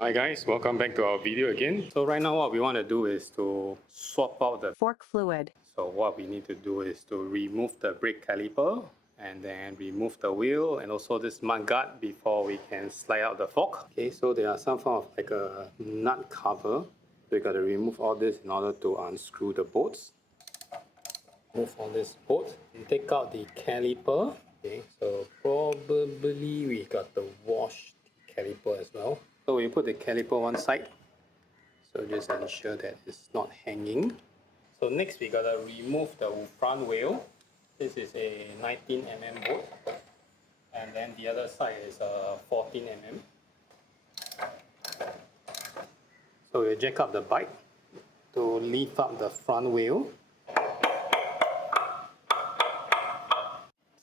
Hi guys, welcome back to our video again. So right now what we want to do is to swap out the fork fluid. So what we need to do is to remove the brake caliper and then remove the wheel and also this mud guard before we can slide out the fork. Okay, so there are some form of like a nut cover. So we got to remove all this in order to unscrew the bolts. Move on this bolt and take out the caliper. Okay, so probably we got to wash the caliper as well. So we put the caliper one side. So just ensure that it's not hanging. So next we gotta remove the front wheel. This is a 19 mm bolt, and then the other side is a 14 mm. So we'll jack up the bike to lift up the front wheel.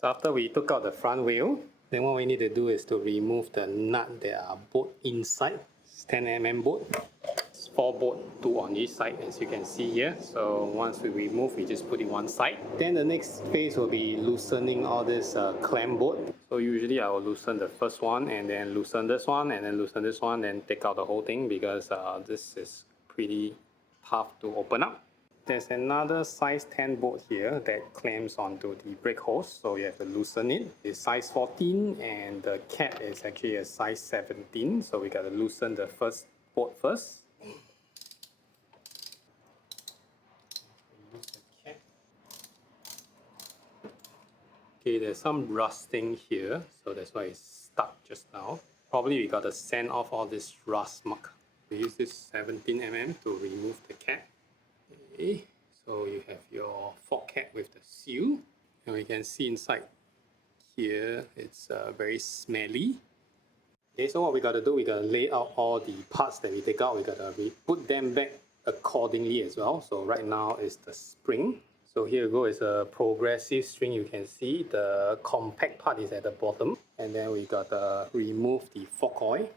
So after we took out the front wheel, then what we need to do is to remove the nut that are both inside. It's 10 mm bolt. 4 bolt, 2 on each side, as you can see here. So once we remove, we just put it one side. Then the next phase will be loosening all this clamp bolt. So usually I will loosen the first one and then loosen this one and then loosen this one and take out the whole thing because this is pretty tough to open up. There's another size 10 bolt here that clamps onto the brake hose, so you have to loosen it. It's size 14 and the cap is actually a size 17, so we got to loosen the first bolt first. Use the cap. Okay, there's some rusting here, so that's why it's stuck just now. Probably we got to sand off all this rust mark. We use this 17 mm to remove the cap. Okay, so you have your fork cap with the seal, and we can see inside here it's very smelly. Okay, so what we got to do, we got to lay out all the parts that we take out. We got to put them back accordingly as well. So right now is the spring. So here we go, it's a progressive string. You can see the compact part is at the bottom, and then we got to remove the fork oil.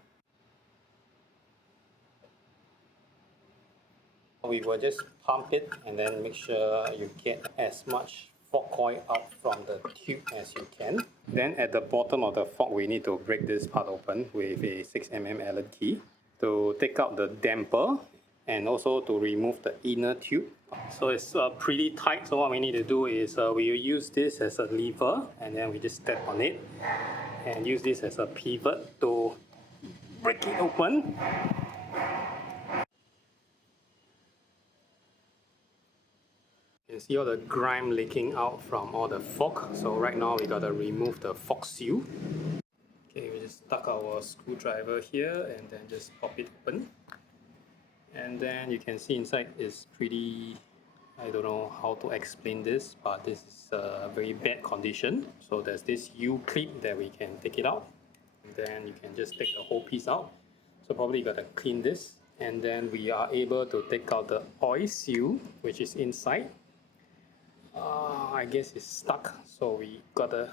We will just pump it and then make sure you get as much fork oil out from the tube as you can. Then at the bottom of the fork, we need to break this part open with a 6 mm Allen key to take out the damper and also to remove the inner tube. So it's pretty tight, so what we need to do is we will use this as a lever and then we just step on it and use this as a pivot to break it open. You can see all the grime leaking out from all the fork. So right now we gotta remove the fork seal. Okay, we just stuck our screwdriver here and then just pop it open. And then you can see inside is pretty, I don't know how to explain this, but this is a very bad condition. So there's this U-clip that we can take it out. And then you can just take the whole piece out. So probably you gotta clean this. And then we are able to take out the oil seal, which is inside. I guess it's stuck, so we gotta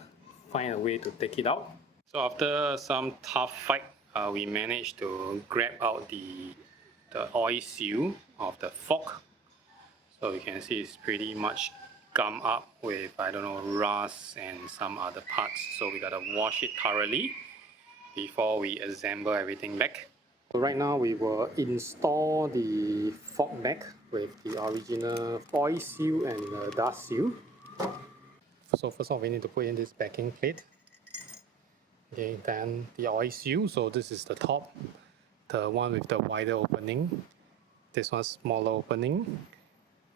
find a way to take it out. So after some tough fight, we managed to grab out the oil seal of the fork. So you can see it's pretty much gummed up with, I don't know, rust and some other parts. So we gotta wash it thoroughly before we assemble everything back. So right now we will install the fork back with the original oil seal and the dust seal. So first off, we need to put in this backing plate. Okay, then the oil seal. So this is the top, the one with the wider opening. This one's smaller opening.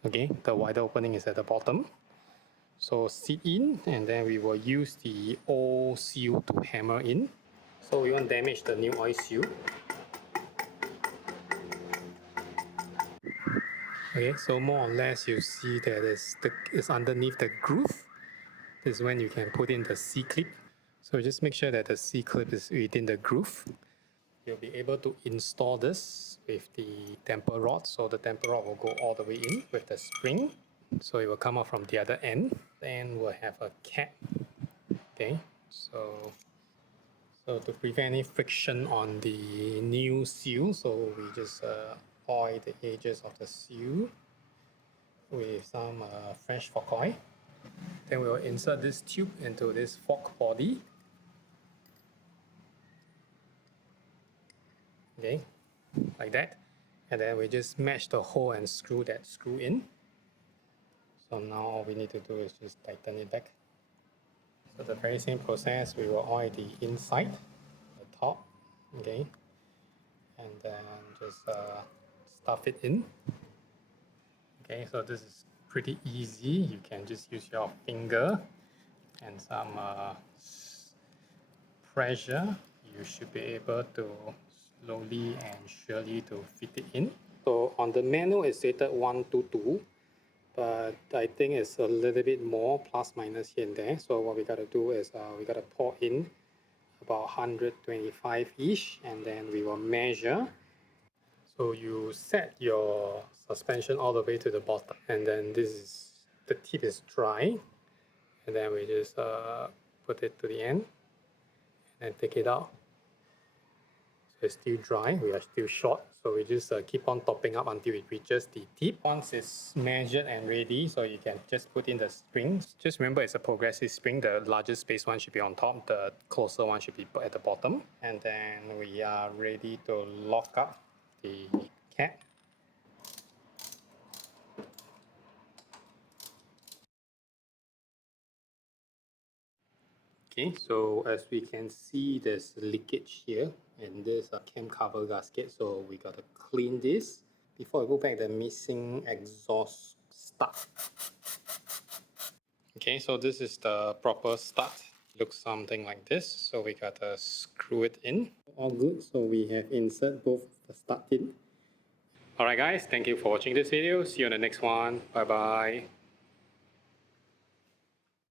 Okay, the wider opening is at the bottom. So sit in, and then we will use the old seal to hammer in. So we won't damage the new oil seal. Okay, so more or less you see that it's underneath the groove. This is when you can put in the C-clip. So just make sure that the C-clip is within the groove. You'll be able to install this with the damper rod. So the damper rod will go all the way in with the spring. So it will come out from the other end. Then we'll have a cap. Okay, so to prevent any friction on the new seal, so we just oil the edges of the seal with some fresh fork oil. Then we will insert this tube into this fork body. Okay, like that. And then we just match the hole and screw that screw in. So now all we need to do is just tighten it back. So the very same process, we will oil the inside, the top, okay, and then just stuff it in. Okay, so this is pretty easy. You can just use your finger and some pressure. You should be able to slowly and surely to fit it in. So on the manual it's stated 122, but I think it's a little bit more plus minus here and there. So what we gotta do is we gotta pour in about 125-ish, and then we will measure. So you set your suspension all the way to the bottom, and then this is, the tip is dry, and then we just put it to the end and take it out. So it's still dry, we are still short, so we just keep on topping up until it reaches the tip. Once it's measured and ready, so you can just put in the springs. Just remember it's a progressive spring. The largest space one should be on top, the closer one should be at the bottom. And then we are ready to lock up the cap. Okay, so as we can see, there's leakage here, and there's a cam cover gasket, so we gotta clean this. Before I go back, the missing exhaust stud. Okay, so this is the proper stud. Looks something like this. So we gotta screw it in. All good, so we have insert both the stud in. Alright guys, thank you for watching this video. See you on the next one. Bye bye.